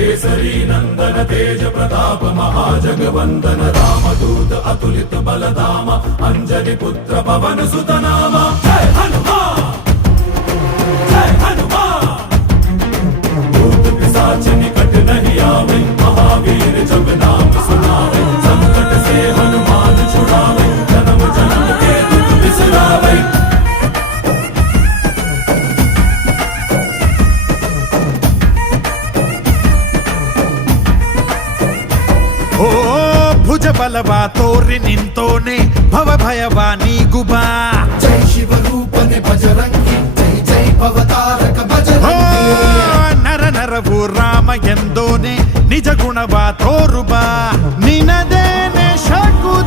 केसरी नंदन तेज प्रताप महाजगवंदन रामदूत अतुलित बलधाम अंजनी पुत्र पवन सुत नाम जय हनुमान जय हनुमान। भूत पिशाच निकट नहीं आवे महावीर जब नाम सुनावे संकट से हनुमान छुड़ावे जन्म जन्म के दुख बिसरावे। ಓ ಭುಜ ಬಲವ ತೋರಿ ನಿಂತೋನೆ ಭವ ಭಯವ ನೀಗುಬಾ ಜೈ ಶಿವ ರೂಪನೆ ಬಜರಂಗಿ ಜೈ ಜೈ ಭವತಾರಕ ಬಜರಂಗಿ ನರ ನರವು ರಾಮ ಎಂದೋನೆ ನಿಜ ಗುಣವ ತೋರುಬಾ ನಿನದೇನೆ ಶಕುನಿ